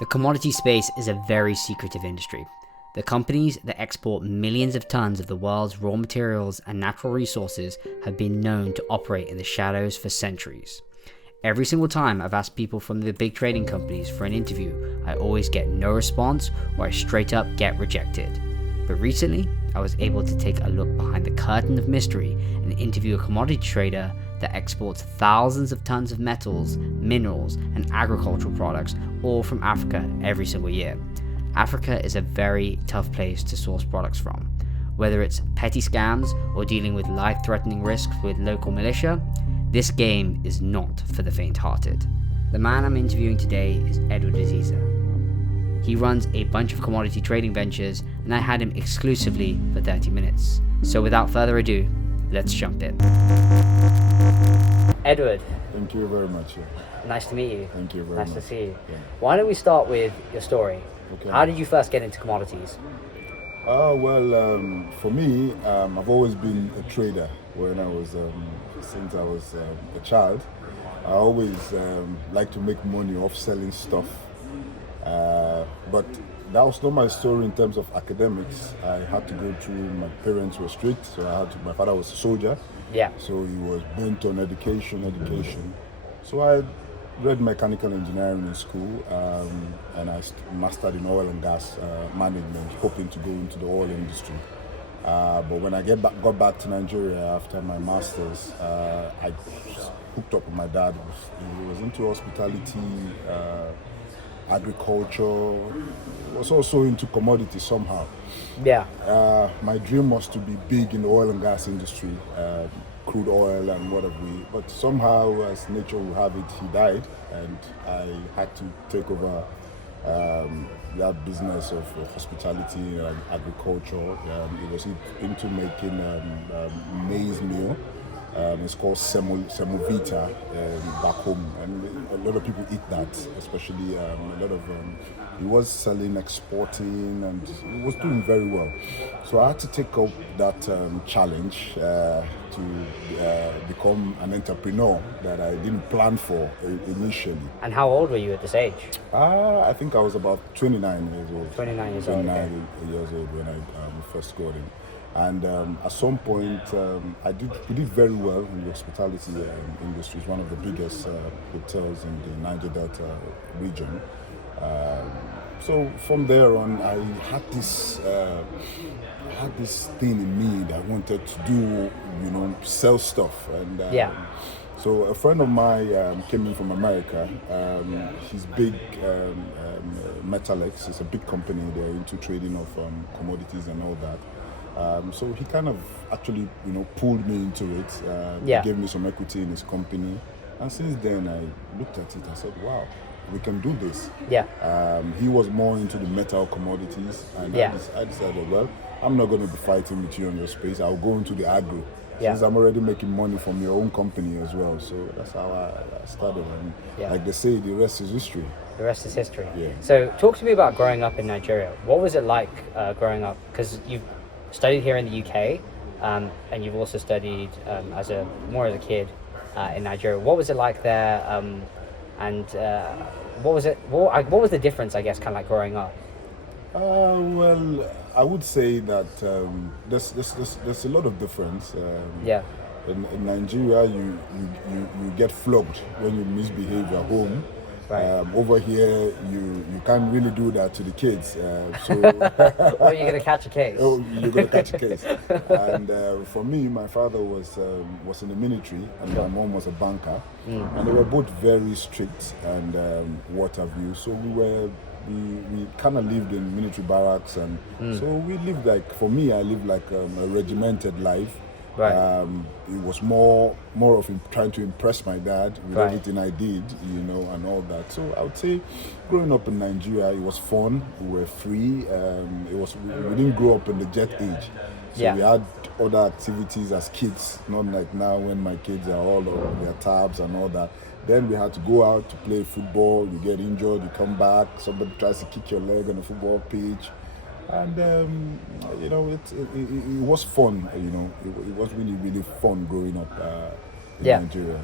The commodity space is a very secretive industry. The companies that export millions of tons of the world's raw materials and natural resources have been known to operate in the shadows for centuries. Every single time I've asked people from the big trading companies for an interview, I always get no response or I straight up get rejected. But recently, I was able to take a look behind the curtain of mystery and interview a commodity trader that exports thousands of tons of metals, minerals, and agricultural products all from Africa every single year. Africa is a very tough place to source products from. Whether it's petty scams or dealing with life-threatening risks with local militia, this game is not for the faint-hearted. The man I'm interviewing today is Edward Aziza. He runs a bunch of commodity trading ventures, and I had him exclusively for 30 minutes. So without further ado, let's jump in. Edward. Thank you very much. Nice to meet you. Thank you very much. Nice to see you. Yeah. Why don't we start with your story? Okay. How did you first get into commodities? For me, I've always been a trader. When I was, since I was a child, I always liked to make money off selling stuff. But that was not my story in terms of academics. I had to go through, my parents were strict, so my father was a soldier. Yeah. So he was bent on education. So I read mechanical engineering in school, and I mastered in oil and gas management, hoping to go into the oil industry. But when I got back to Nigeria after my masters, I hooked up with my dad. He was into hospitality, agriculture. He was also into commodities somehow. Yeah. My dream was to be big in the oil and gas industry, crude oil and whatever. But somehow, as nature will have it, he died, and I had to take over that business of hospitality and agriculture. He was into making maize meal. It's called semovita back home, and a lot of people eat that, especially a lot of he was selling, exporting, and he was doing very well. So I had to take up that challenge to become an entrepreneur that I didn't plan for initially. And how old were you at this age? I think I was about 29 years old. 29 years old. 29 years old when I first got in. And at some point, we did very well in the hospitality industry. It's one of the biggest hotels in the Niger Delta region. So from there on, I had this thing in me that I wanted to do, sell stuff. And so a friend of mine came in from America. He's big, Metalex. It's a big company. They're into trading of commodities and all that. So he kind of actually, pulled me into it. He gave me some equity in his company. And since then, I looked at it. I said, wow, we can do this. Yeah. He was more into the metal commodities. And I decided, well, I'm not going to be fighting with you on your space. I'll go into the agro. Yeah. Since I'm already making money from your own company as well. So that's how I started. And like they say, the rest is history. The rest is history. Yeah. So talk to me about growing up in Nigeria. What was it like growing up? Because you've studied here in the UK, and you've also studied as a kid in Nigeria. What was it like there? And what was the difference, I guess, kind of like growing up? Well, I would say that there's a lot of difference. In Nigeria, you get flogged when you misbehave at home. Right. Over here, you can't really do that to the kids. So or you're gonna catch a case. Oh, you're gonna catch a case. And for me, my father was in the military, and my mom was a banker, and they were both very strict and what have you. So we kind of lived in military barracks, and so we lived for me, I lived like a regimented life. Right. It was more of trying to impress my dad with everything I did, and all that. So I would say, growing up in Nigeria, it was fun. We were free. We didn't grow up in the jet age, so we had other activities as kids. Not like now when my kids are all on their tabs and all that. Then we had to go out to play football. You get injured, you come back. Somebody tries to kick your leg on the football pitch. And it was fun. It was really, really fun growing up in Nigeria.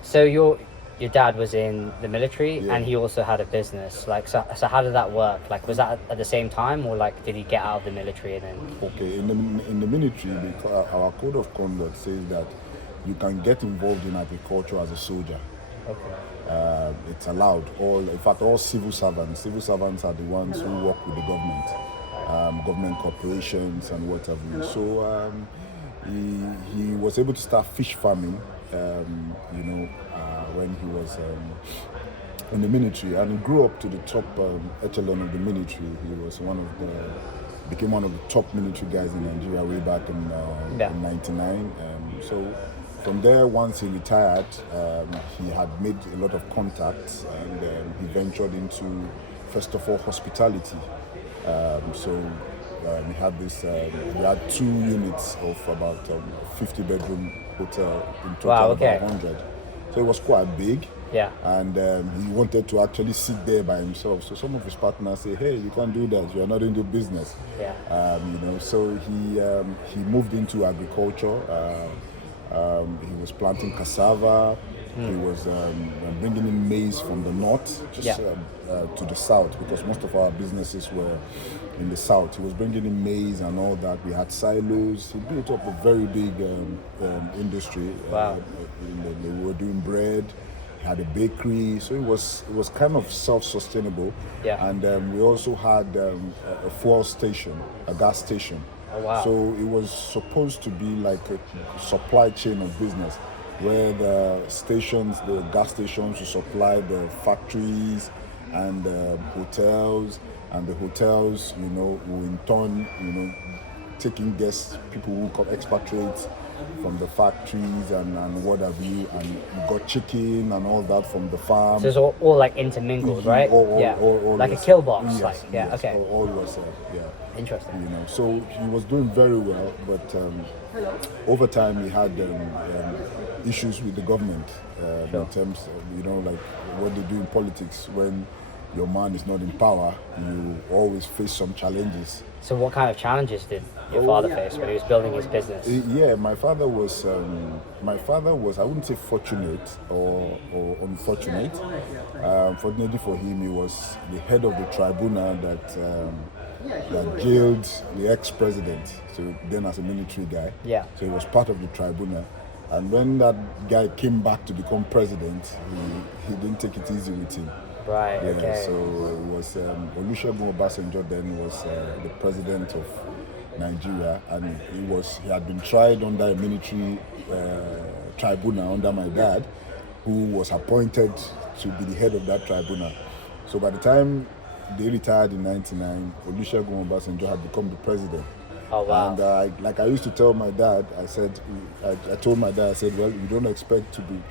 So your your dad was in the military and he also had a business. Like, so how did that work? Like, was that at the same time, or like did he get out of the military and then? Okay, in the military, because our code of conduct says that you can get involved in agriculture as a soldier. Okay. It's allowed. In fact, all civil servants. Civil servants are the ones who work with the government, government corporations and what have you. So he was able to start fish farming, when he was in the military, and he grew up to the top echelon of the military. He was became one of the top military guys in Nigeria way back in '99. So from there, once he retired, he had made a lot of contacts, and he ventured into, first of all, hospitality. He had he had 2 units of about 50-bedroom hotel in total, about 100. So it was quite big. Yeah. And he wanted to actually sit there by himself. So some of his partners say, "Hey, you can't do that. You are not into business." Yeah. So he moved into agriculture. He was planting cassava. He was bringing in maize from the north to the south, because most of our businesses were in the south. He was bringing in maize and all that. We had silos. He built up a very big industry. Wow. They were doing bread. He had a bakery, so it was kind of self-sustainable. Yeah. And we also had a fuel station, a gas station. Oh, wow. So it was supposed to be like a supply chain of business, where the gas stations will supply the factories and hotels, and the hotels, will in turn, take in guests, people who come, expatriates from the factories and what have you, and you got chicken and all that from the farm. So it's all like intermingled, right? All like was, a kill box, yes, okay. All was, Interesting. So he was doing very well, but over time he had issues with the government in terms of, like what they do in politics. When your man is not in power, you always face some challenges. So what kind of challenges did your father face when he was building his business? Yeah, my father was, I wouldn't say fortunate or unfortunate. Fortunately for him, he was the head of the tribunal that jailed the ex-president, so then as a military guy. Yeah. So he was part of the tribunal. And when that guy came back to become president, he didn't take it easy with him. Right, okay. So it was Olusegun Obasanjo then was the president of Nigeria, and he had been tried under a military tribunal under my dad, who was appointed to be the head of that tribunal. So by the time they retired in '99, Olusegun Obasanjo had become the president. Oh, wow. And like I used to tell my dad, I told my dad, I said, well, you don't expect to be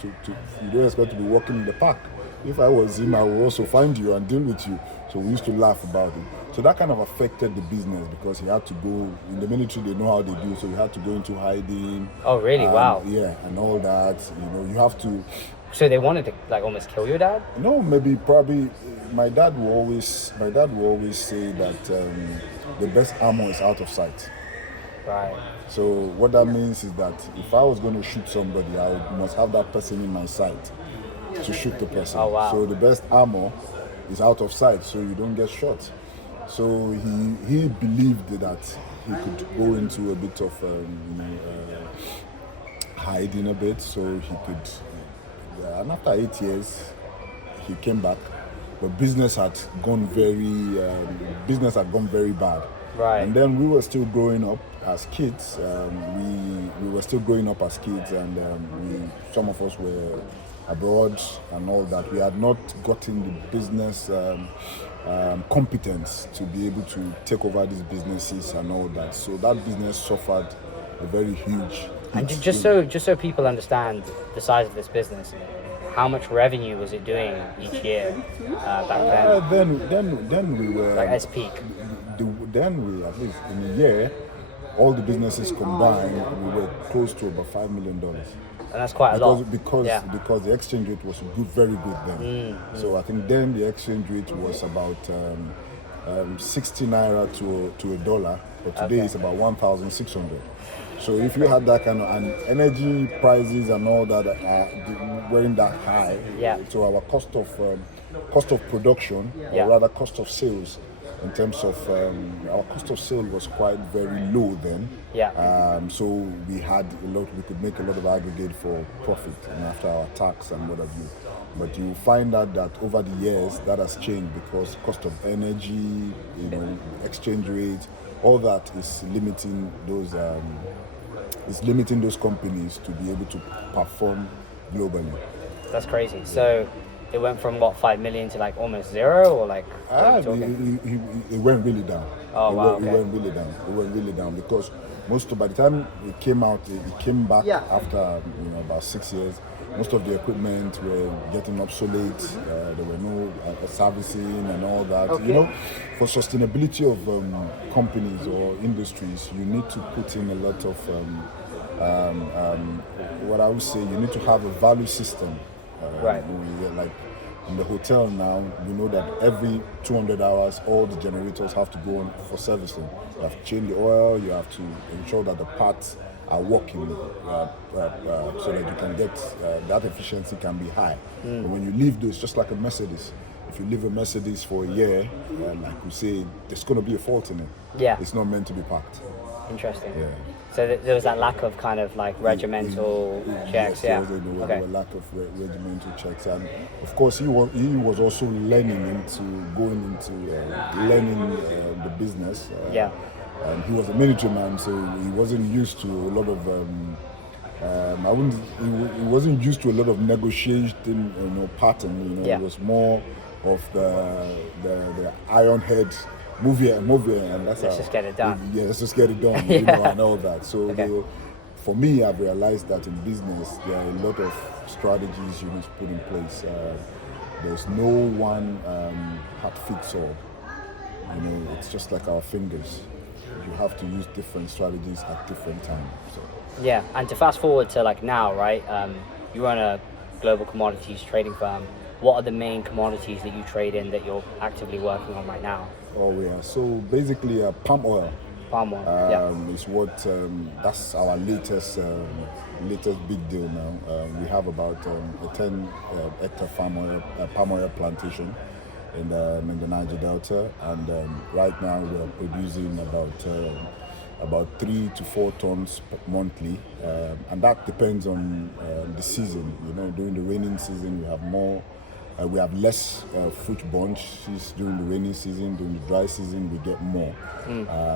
walking in the park. If I was him, I would also find you and deal with you. So we used to laugh about it. So that kind of affected the business, because he had to go, in the military they know how they do, so he had to go into hiding. Oh, really? Wow. Yeah, and all that. You have to. So they wanted to like almost kill your dad? No, probably. My dad will always say that the best armor is out of sight. Right. So what that means is that if I was going to shoot somebody, I must have that person in my sight to shoot the person. Oh, wow. So the best armor is out of sight, so you don't get shot. So he believed that he could go into a bit of hiding a bit, so he could. And after 8 years, he came back, but business had gone very bad. Right. And then we were still growing up as kids. We were still growing up as kids, and some of us were abroad and all that. We had not gotten the business competence to be able to take over these businesses and all that. So that business suffered a very huge. And just so people understand the size of this business, how much revenue was it doing each year back then? Then we were like as peak. Then we, at least in a year, all the businesses combined, we were close to about $5 million. And that's quite a lot. Because the exchange rate was very good then. So I think then the exchange rate was about 60 naira to a dollar. but today Okay. it's about 1,600. So if you had that kind of, and energy prices and all that weren't that high, Yeah. so our cost of production, Yeah. or rather cost of sales, in terms of our cost of sale was quite very low then. Yeah. So we could make a lot of aggregate for profit and after our tax and what have you. But you find out that over the years that has changed because cost of energy, exchange rate, all that is limiting those companies to be able to perform globally. That's crazy. So it went from what, 5 million to like almost zero, or like what are we talking? It went really down. Oh, wow, It okay. went really down. It went really down because by the time it came out, it came back after about 6 years. Most of the equipment were getting obsolete. There were no servicing and all that. Okay. For sustainability of companies or industries, you need to put in a lot of what I would say. You need to have a value system. Right. Like in the hotel now, we know that every 200 hours, all the generators have to go on for servicing. You have to change the oil. You have to ensure that the parts are working so that you can get that efficiency can be high. But when you leave those, just like a Mercedes, if you leave a Mercedes for a year, like we say, there's going to be a fault in it. Yeah. It's not meant to be packed. Interesting. Yeah. So there was that lack of kind of like regimental checks. Yes, Yeah. there Okay. were a lack of regimental checks, and of course he was also learning learning the business. Yeah. And he was a military man, so he wasn't used to a lot of. He wasn't used to a lot of negotiating, pattern. Yeah. It was more of the iron head. Move here, and that's Let's just get it done. Yeah, let's just get it done, Yeah. and all that. So Okay. for me, I've realized that in business, there are a lot of strategies you need to put in place. There's no one hat fits all. It's just like our fingers. You have to use different strategies at different times. So. Yeah, and to fast forward to like now, right? You run a global commodities trading firm. What are the main commodities that you trade in that you're actively working on right now? Oh yeah. So basically, palm oil. Palm oil. Is what that's our latest big deal now. We have about a 10 hectare palm oil plantation in the Niger Delta, and right now we are producing about 3 to 4 tons monthly, and that depends on the season. During the raining season, we have more. We have less fruit bunches during the rainy season. During the dry season, we get more.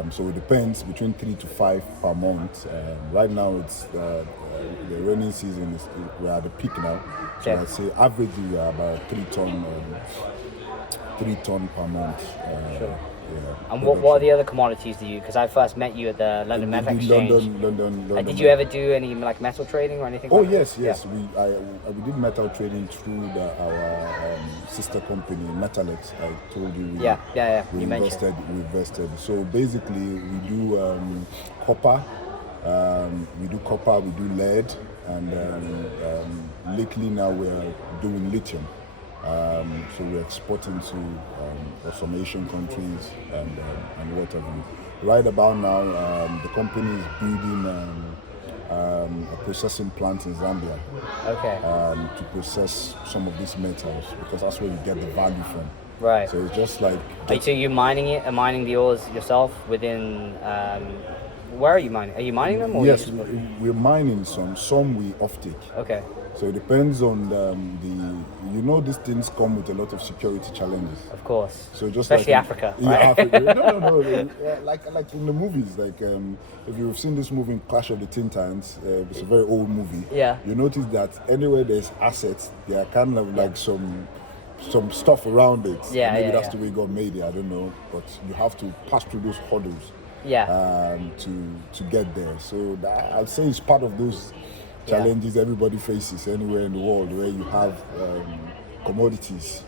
So it depends, between 3 to 5 per month. Right now, it's the rainy season. We're at the peak now. So Okay. I'd say averagely we are about 3 ton per month. Sure. Yeah, And what are the other commodities do you? Because I first met you at the London Metal Exchange. London. Did you ever do any like metal trading or anything? Oh like yes. Yeah. We did metal trading through our sister company Metalex. I told you. Yeah. We You mentioned. invested. So basically, we do copper. We do lead, and lately now we're doing lithium. So we're exporting to some Asian countries and what have you. Right about now, the company is building a processing plant in Zambia Okay. to process some of these metals, because that's where you get the value from. Right. So it's just like. So you mining the ores yourself within? Where are you mining? Are you mining them? Or Yes, you just... we're mining some we offtake. Okay. So it depends on these things come with a lot of security challenges. Of course. So just Especially like Africa, yeah, right? Africa. No. Like in the movies, like if you've seen this movie Clash of the Tin Titans, it's a very old movie. Yeah. You notice that anywhere there's assets, there are kind of like some stuff around it. Yeah, Maybe yeah, that's yeah. the way God made it. I don't know, but you have to pass through those hurdles. Yeah. To get there. So I'd say it's part of those challenges everybody faces anywhere in the world where you have commodities.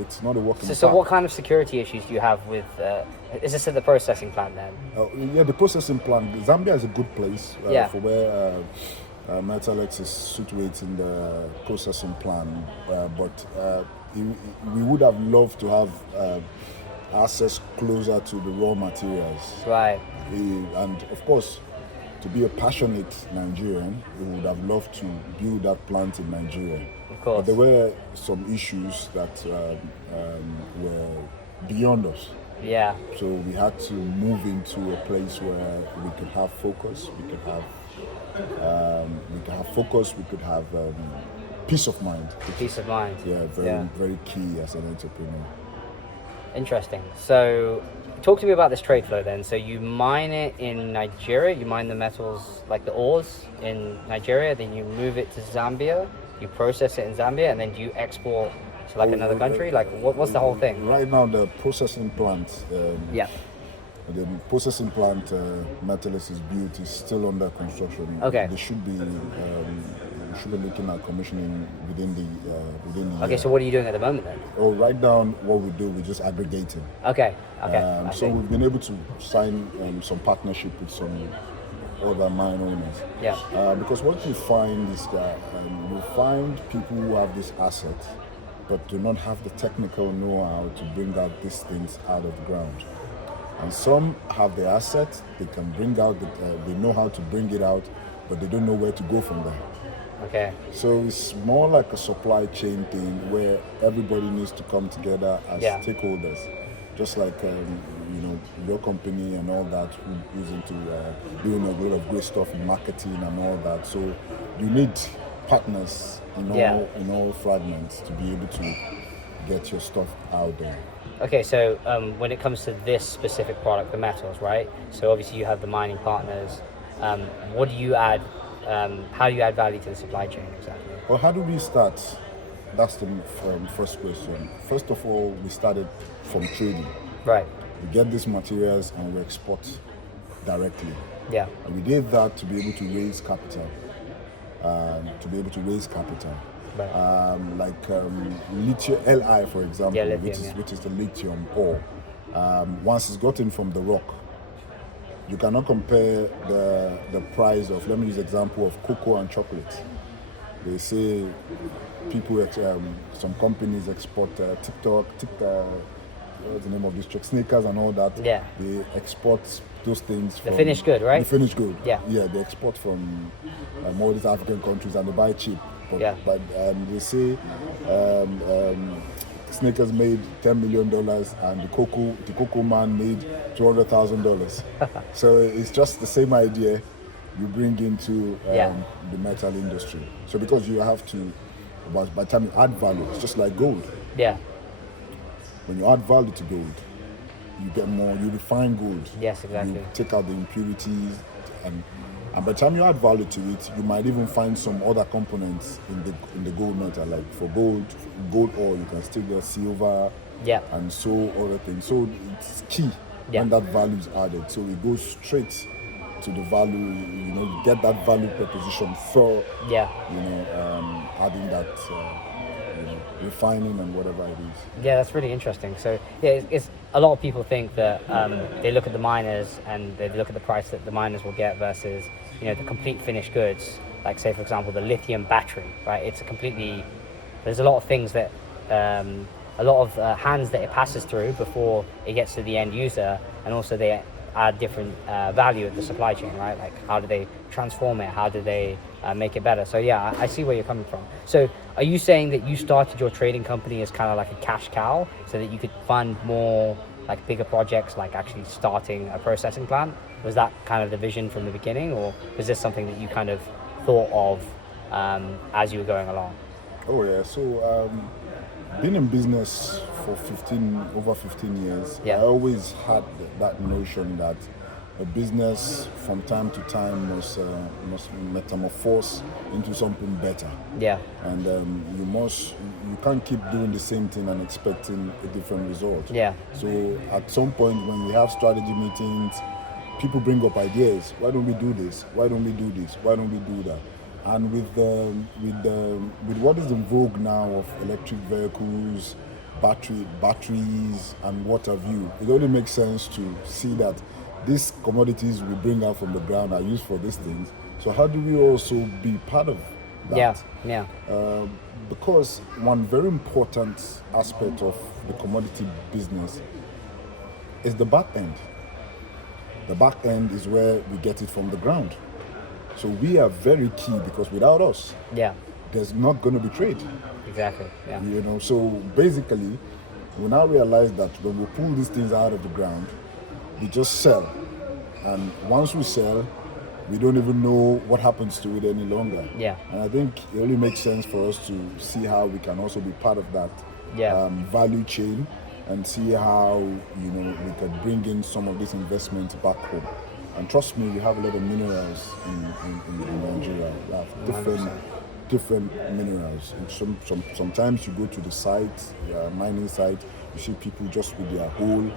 It's not a walk in the So park. what kind of security issues do you have with? Is this at the processing plant then? Yeah, the processing plant. Zambia is a good place for where Metalex is situated in the processing plant. But we would have loved to have access closer to the raw materials. Right. And of course, to be a passionate Nigerian, we would have loved to build that plant in Nigeria. Of course. But there were some issues that were beyond us. Yeah. So we had to move into a place where we could have focus, we could have focus, we could have peace of mind. Peace of mind. Yeah, very key as an entrepreneur. Interesting. So talk to me about this trade flow then. So you mine it in Nigeria, you mine the metals like the ores in Nigeria, then you move it to Zambia, you process it in Zambia, and then do you export to like another country? Like what's the whole thing? Right now the processing plant, the processing plant Metallus is built is still under construction. Okay. They should be looking at commissioning within the Okay, year. so what are you doing at the moment then? Oh, right now what we do, we're just aggregating. Okay. So we've been able to sign some partnership with some other mine owners. Yeah. Because what you find is that you find people who have this asset but do not have the technical know-how to bring out these things out of the ground. And some have the asset, they can bring out, they know how to bring it out, but they don't know where to go from there. Okay. So it's more like a supply chain thing where everybody needs to come together as stakeholders. Just like your company and all that, who's into doing a lot of great stuff in marketing and all that. So you need partners in all fragments to be able to get your stuff out there. Okay, so when it comes to this specific product, the metals, right? So obviously you have the mining partners. What do you add? How do you add value to the supply chain exactly? Well, how do we start? That's the first question. First of all, we started from trading. Right. We get these materials and we export directly. Yeah. And we did that to be able to raise capital. Right. Like lithium, Li, for example, lithium, which is the lithium ore. Once it's gotten from the rock, you cannot compare the price of, let me use the example of cocoa and chocolate. They say people, some companies export TikTok, what's the name of this trick? Sneakers and all that. Yeah. They export those things from... The finished good, right? The finished good. Yeah. Yeah, they export from all these African countries and they buy cheap. But they say Sneakers made $10 million and the cocoa man made $200,000. So it's just the same idea you bring into the metal industry. So because you have to, by the time you add value, it's just like gold. Yeah. When you add value to gold, you get more, you refine gold. Yes, exactly. You take out the impurities and by the time you add value to it, you might even find some other components in the gold metal. Like for gold ore, you can still get silver and so other things. So it's key when that value is added. So it goes straight to the value, you get that value proposition for, adding that, refining and whatever it is. Yeah, that's really interesting. So it's a lot of people think that they look at the miners and they look at the price that the miners will get versus the complete finished goods. Like say for example the lithium battery, right? It's there's a lot of things that a lot of hands that it passes through before it gets to the end user, and also they add different value at the supply chain, right? Like how do they transform it? How do they make it better? So yeah, I see where you're coming from. So are you saying that you started your trading company as kind of like a cash cow so that you could fund more like bigger projects, like actually starting a processing plant? Was that kind of the vision from the beginning, or was this something that you kind of thought of as you were going along? Oh yeah, so being in business for over 15 years, I always had that notion that a business from time to time must metamorphose into something better. Yeah. And you can't keep doing the same thing and expecting a different result. Yeah. So at some point when we have strategy meetings, people bring up ideas. Why don't we do this? Why don't we do this? Why don't we do that? And with what is in vogue now of electric vehicles, batteries, and what have you, it only makes sense to see that these commodities we bring out from the ground are used for these things. So how do we also be part of that? Yeah. Because one very important aspect of the commodity business is the back end. The back end is where we get it from the ground. So we are very key, because without us, Yeah. there's not going to be trade. Exactly. Yeah. You know, so basically, we now realize that when we pull these things out of the ground, we just sell. And once we sell, we don't even know what happens to it any longer. Yeah. And I think it really makes sense for us to see how we can also be part of that value chain, and see how, you know, we can bring in some of this investment back home. And trust me, we have a lot of minerals in Nigeria. We have different minerals. And sometimes you go to the site, mining site, you see people just with their hoe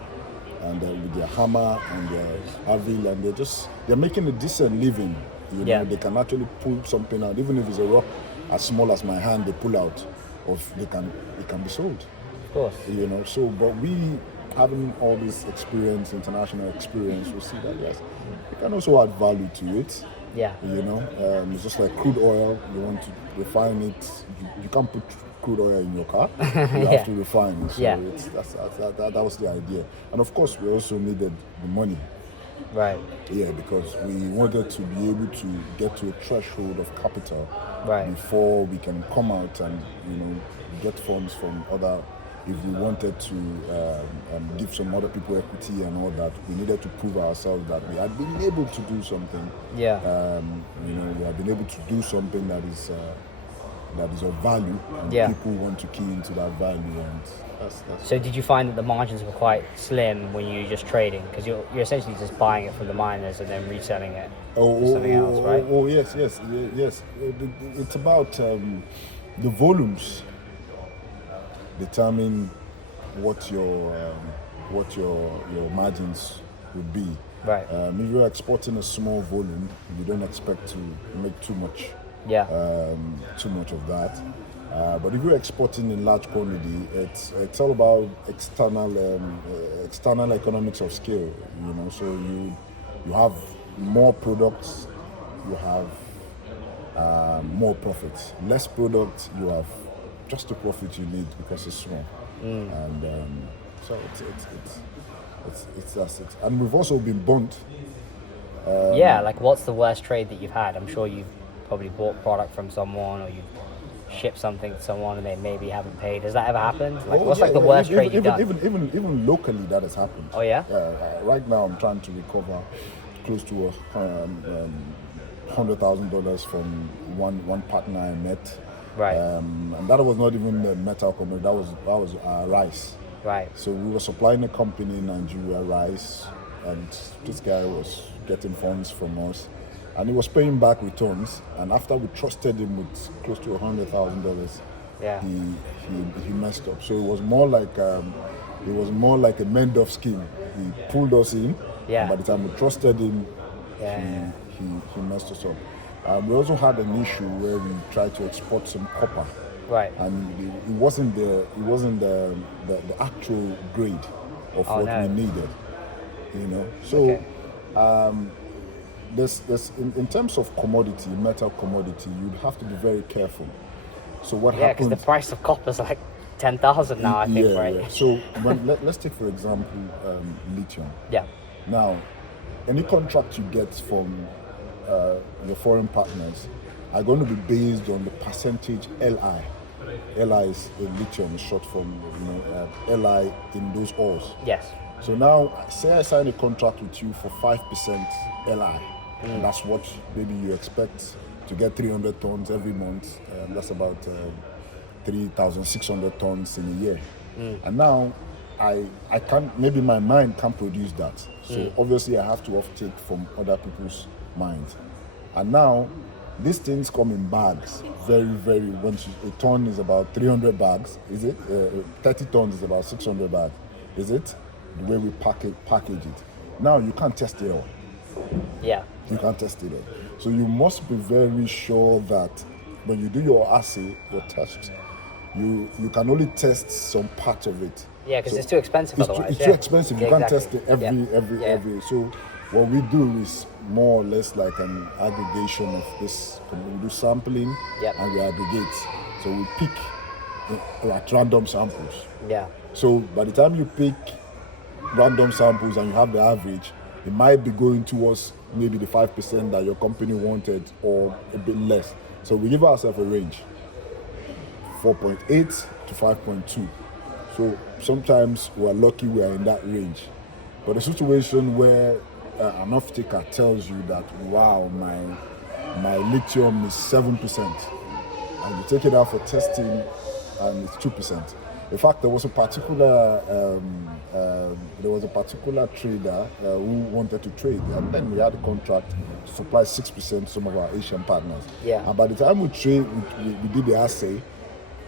and with their hammer and their anvil, and they're making a decent living. You know, they can actually pull something out, even if it's a rock as small as my hand. They pull out, or it can be sold. Of course. You know, so but we, having all this experience, international experience, we see that yes, you can also add value to it. Yeah. You know, it's just like crude oil. You want to refine it. You can't put crude oil in your car. You have to refine it. So that was the idea. And of course, we also needed the money. Right. Yeah, because we wanted to be able to get to a threshold of capital before we can come out and, you know, get funds from other. If we wanted to give some other people equity and all that, we needed to prove ourselves that we had been able to do something. Yeah. You know, we have been able to do something that is of value, and people want to key into that value. And that's. So did you find that the margins were quite slim when you were just trading? Because you're essentially just buying it from the miners and then reselling it to something else, right? Yes. It's about the volumes determine what your margins would be. Right. If you're exporting a small volume, you don't expect to make too much. Too much of that. But if you're exporting in large quantity, it's all about external economics of scale. You know, so you have more products, you have more profits. Less products, you have just the profit you need because it's small. And so it's that's it. And we've also been burnt. Like what's the worst trade that you've had? I'm sure you've probably bought product from someone, or you've shipped something to someone and they maybe haven't paid. Has that ever happened? Like, what's the worst trade you've done? Even locally that has happened. Oh yeah? Right now I'm trying to recover close to $100,000 from one partner I met. Right. And that was not even the metal commodity, that was rice. Right. So we were supplying a company in Nigeria rice, and this guy was getting funds from us, and he was paying back returns. And after we trusted him with close to $100,000, he messed up. So it was more like a Mendorf scheme. He pulled us in. Yeah. And by the time we trusted him, he messed us up. We also had an issue where we tried to export some copper. Right. And it wasn't the actual grade of what we needed. You know. So there's in terms of commodity, metal commodity, you'd have to be very careful. So what happens? Yeah, because the price of copper is like 10,000 now, I think, right? Yeah. So let's take for example lithium. Yeah. Now, any contract you get from your foreign partners are going to be based on the percentage LI. LI is lithium, is short from LI in those ores. Yes. So now, say I sign a contract with you for 5% LI, and that's what maybe you expect to get 300 tons every month. That's about 3,600 tons in a year. And now, I can't. Maybe my mine can't produce that. So obviously, I have to offtake from other people's mines. And now, these things come in bags. Very, very. A ton is about 300 bags. Is it? 30 tons is about 600 bags. Is it? The way we package it. Now you can't test it all. Yeah. You can't test it all. So you must be very sure that when you do your assay, your test, you can only test some part of it. Yeah, because it's too expensive otherwise. It's too expensive. You can't test it every. So what we do is more or less like an aggregation of this. We do sampling and we aggregate. So we pick at random samples. Yeah. So by the time you pick random samples and you have the average, it might be going towards maybe the 5% that your company wanted or a bit less. So we give ourselves a range, 4.8 to 5.2. So sometimes we're lucky we are in that range. But a situation where an off-taker tells you that, wow, my lithium is 7%, and you take it out for testing and it's 2%. In fact, there was a particular trader who wanted to trade, and then we had a contract to supply 6% to some of our Asian partners. Yeah. And by the time we did the assay,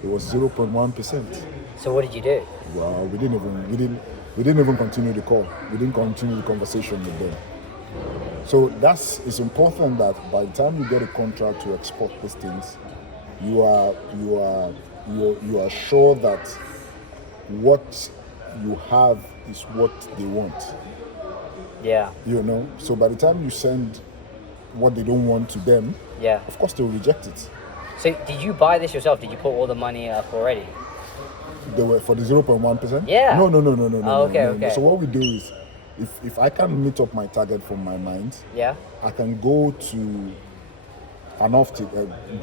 it was 0.1%. So what did you do? Well, we didn't even continue the call. We didn't continue the conversation with them. So it's important that by the time you get a contract to export these things, you are sure that what you have is what they want. Yeah. So by the time you send what they don't want to them, Yeah. of course they'll reject it. So did you buy this yourself? Did you put all the money up already? They were for the 0.1%? Yeah. No. Okay. So what we do is, if I can meet up my target from my mind, Yeah. I can go to an off-take,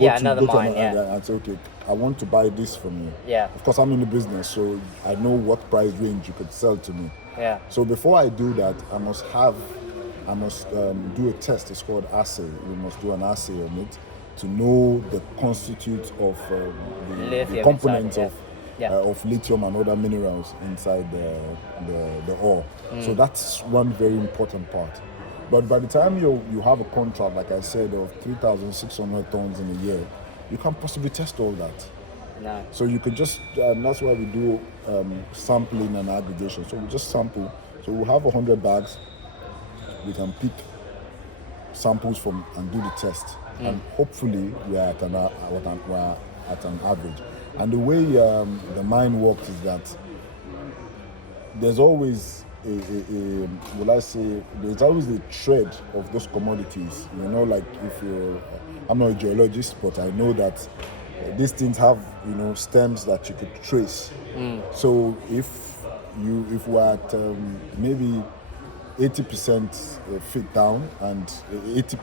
another mine, and say, okay, I want to buy this from you. Yeah. Of course, I'm in the business, so I know what price range you could sell to me. Yeah. So before I do that, I must do a test. It's called assay. We must do an assay on it to know the constitute of the components of lithium and other minerals inside the ore. So that's one very important part. But by the time you have a contract, like I said, of 3,600 tons in a year, you can't possibly test all that. No. So you could just, that's why we do sampling and aggregation. So we just sample. So we'll have 100 bags. We can pick samples from and do the test. And hopefully we are at an average. And the way the mine works is that there's always there's always a thread of those commodities. Like I'm not a geologist, but I know that these things have, stems that you could trace. So if we're at maybe 80% feet down and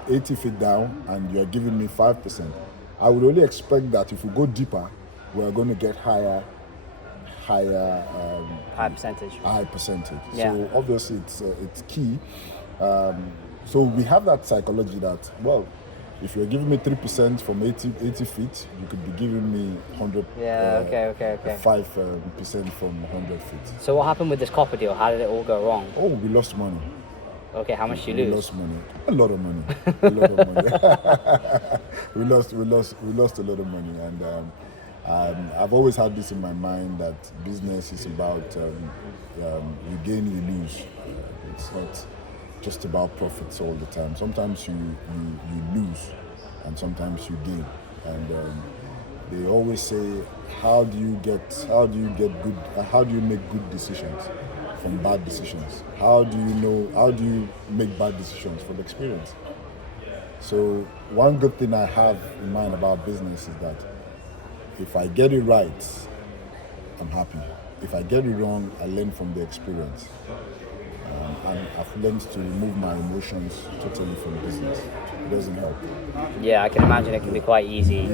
80 feet down, and you're giving me 5%, I would only expect that if we go deeper, we're going to get higher high percentage. Yeah. So obviously it's key. So we have that psychology that, well, if you're giving me 3% from 80 feet, you could be giving me 100. Yeah. Okay. 5% from 100 feet. So what happened with this copper deal? How did it all go wrong? Oh, we lost money. Okay, how much did you lose? We lost money. A lot of money. we lost a lot of money, and I've always had this in my mind that business is about you gain, you lose. It's not just about profits all the time. Sometimes you lose, and sometimes you gain. And they always say, how do you make good decisions from bad decisions? How do you make bad decisions from experience? So one good thing I have in mind about business is that if I get it right, I'm happy. If I get it wrong, I learn from the experience. And I've learned to remove my emotions totally from business. It doesn't help. Yeah, I can imagine it can be quite easy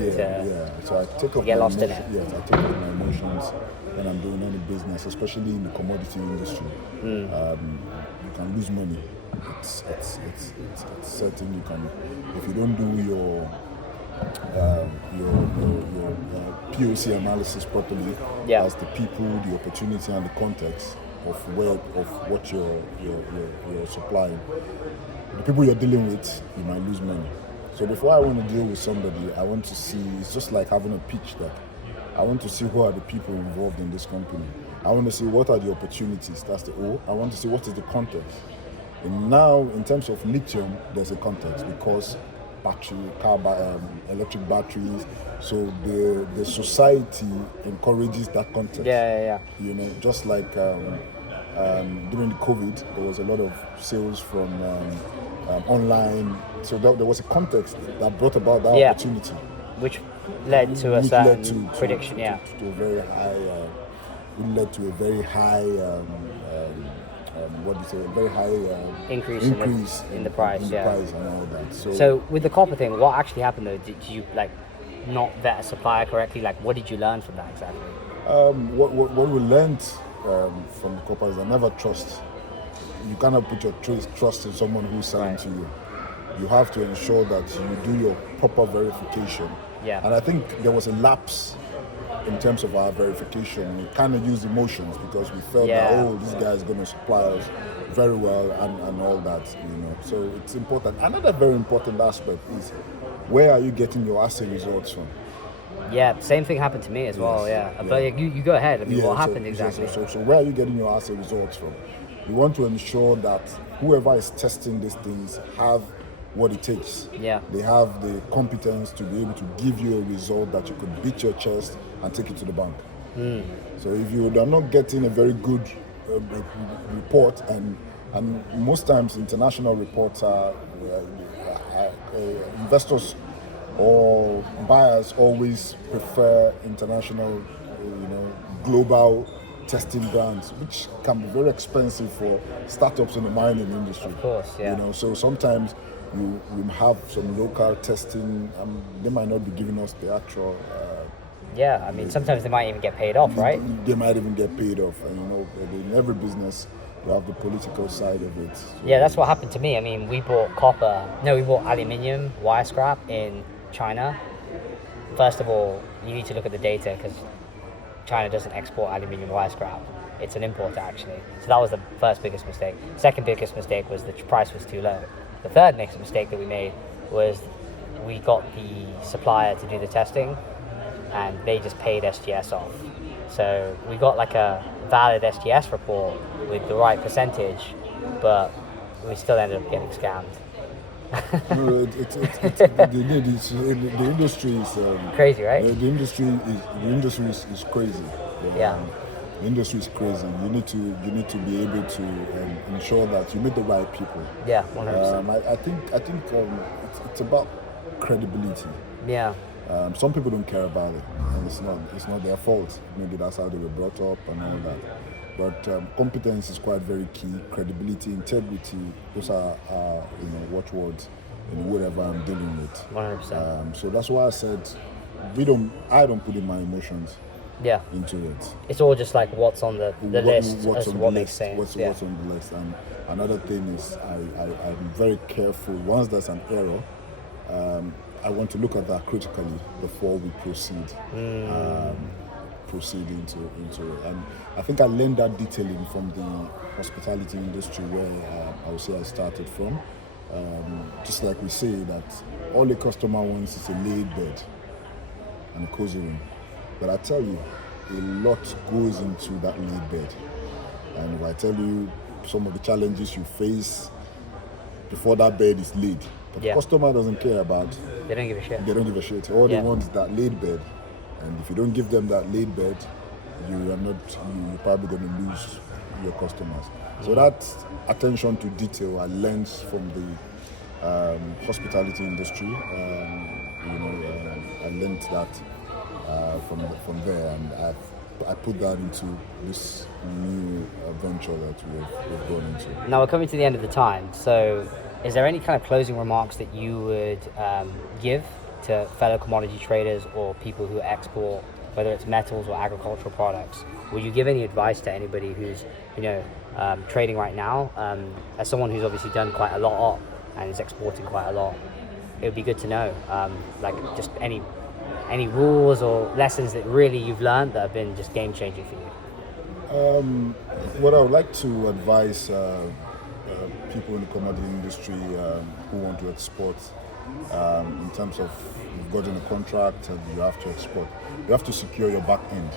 So I take get lost in it. Yes, I take up my emotions when I'm doing any business, especially in the commodity industry. You can lose money. It's certain. You can, if you don't do your POC analysis properly, as the people, the opportunity, and the context of what you're supplying, the people you're dealing with, you might lose money. So before I want to deal with somebody, I want to see. It's just like having a pitch deck. I want to see who are the people involved in this company. I want to see what are the opportunities. That's the O. I want to see what is the context. And now, in terms of lithium, there's a context because electric batteries. So the society encourages that context. Yeah. Just like during the COVID, there was a lot of sales from online. So there was a context that brought about that opportunity, which led to a certain prediction. To a very high. It led to a very high what do you say, a very high Increase in the price, in the yeah. price and all that. So with the copper thing, what actually happened though? Did you like not vet a supplier correctly? Like, what did you learn from that exactly? What we learned from the copper is that never trust. You cannot put your trust in someone who's selling to you. You have to ensure that you do your proper verification. Yeah. And I think there was a lapse in terms of our verification. We kind of used emotions because we felt that, this guy is going to supply us very well and all that, So it's important. Another very important aspect is, where are you getting your assay results from? Yeah, same thing happened to me as well, But you go ahead. I mean, what happened exactly? So where are you getting your assay results from? You want to ensure that whoever is testing these things have what it takes. Yeah. They have the competence to be able to give you a result that you could beat your chest and take it to the bank. So if you are not getting a very good report, and most times international reports are investors or buyers always prefer international, global testing brands, which can be very expensive for startups in the mining industry. Of course, yeah. So sometimes you have some local testing. They might not be giving us the actual. I mean, sometimes they might even get paid off, right? They might even get paid off, and in every business you have the political side of it. So, yeah, that's what happened to me. I mean, we bought aluminium wire scrap in China. First of all, you need to look at the data because China doesn't export aluminium wire scrap. It's an importer actually. So that was the first biggest mistake. Second biggest mistake was the price was too low. The third next mistake that we made was we got the supplier to do the testing and they just paid SGS off. So we got like a valid SGS report with the right percentage, but we still ended up getting scammed. No, the industry is crazy, right? The industry is crazy. Yeah. The industry is crazy. You need to be able to ensure that you meet the right people. Yeah, 100%. I think it's about credibility. Yeah. Some people don't care about it, and it's not their fault. Maybe that's how they were brought up and all that. But competence is quite very key. Credibility, integrity, those are watchwords in whatever I'm dealing with. 100%. So that's why I said I don't put in my emotions into it. It's all just like what's on the list, what makes sense. What's on the list. And another thing is I'm very careful. Once there's an error, I want to look at that critically before we proceed. Proceed into it. And I think I learned that detailing from the hospitality industry where I would say I started from. Just like we say that all a customer wants is a laid bed and a cozy room. But I tell you, a lot goes into that laid bed. And if I tell you some of the challenges you face before that bed is laid, but the customer doesn't care about. They don't give a shit. They don't give a shit. All they want is that laid bed. And if you don't give them that laid bed, you're probably going to lose your customers. So that attention to detail I learned from the hospitality industry. I learned that from there, and I put that into this new venture that we've gone into. Now we're coming to the end of the time. So, is there any kind of closing remarks that you would give to fellow commodity traders or people who export, whether it's metals or agricultural products? Would you give any advice to anybody who's, trading right now? As someone who's obviously done quite a lot and is exporting quite a lot, it would be good to know, like just any rules or lessons that really you've learned that have been just game changing for you. What I would like to advise people in the commodity industry who want to export, in terms of you've gotten a contract and you have to export, you have to secure your back end.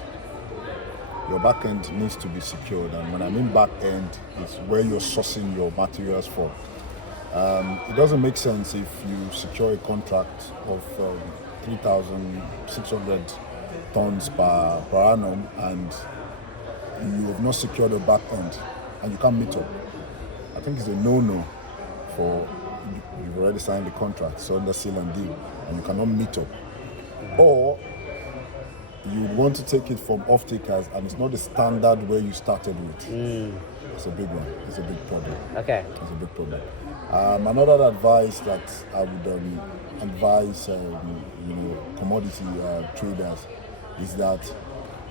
Your back end needs to be secured, and when I mean back end, it's where you're sourcing your materials from. It doesn't make sense if you secure a contract of 3,600 tons per annum and you have not secured the back end and you can't meet up. I think it's a no-no for you've already signed the contract, so under seal and deal, and you cannot meet up. Or you would want to take it from off-takers, and it's not the standard where you started with. It's a big one. It's a big problem. Okay. It's a big problem. Another advice that I would advise, commodity traders is that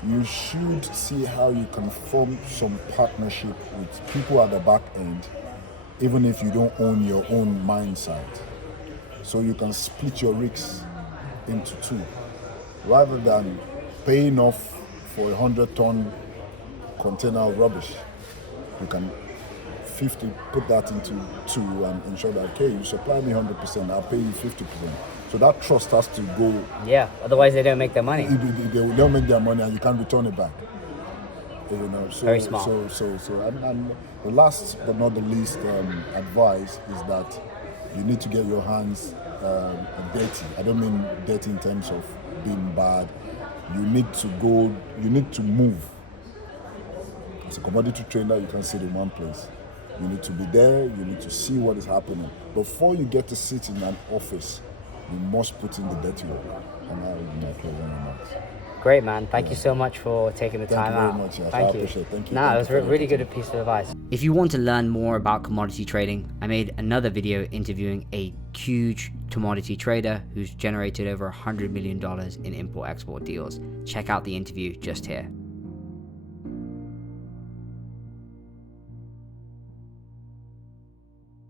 you should see how you can form some partnership with people at the back end, even if you don't own your own mine site. So you can split your risks into two, rather than paying off for a 100-ton container of rubbish. You can put that into two and ensure that, okay, you supply me 100%, I'll pay you 50%. So that trust has to go. Yeah, otherwise they don't make their money. They don't make their money and you can't return it back. So, very smart. And the last but not the least advice is that you need to get your hands dirty. I don't mean dirty in terms of being bad. You need to move. As a commodity trader, you can't sit in one place. You need to be there, you need to see what is happening. Before you get to sit in an office, you must put in the dirty work. And that would be my pleasure on that. Great, man. Thank you so much for taking the time out. Thank you very much. Yes. Thank I you. appreciate it. Thank you. No, it was really good piece of advice. If you want to learn more about commodity trading, I made another video interviewing a huge commodity trader who's generated over $100 million in import-export deals. Check out the interview just here.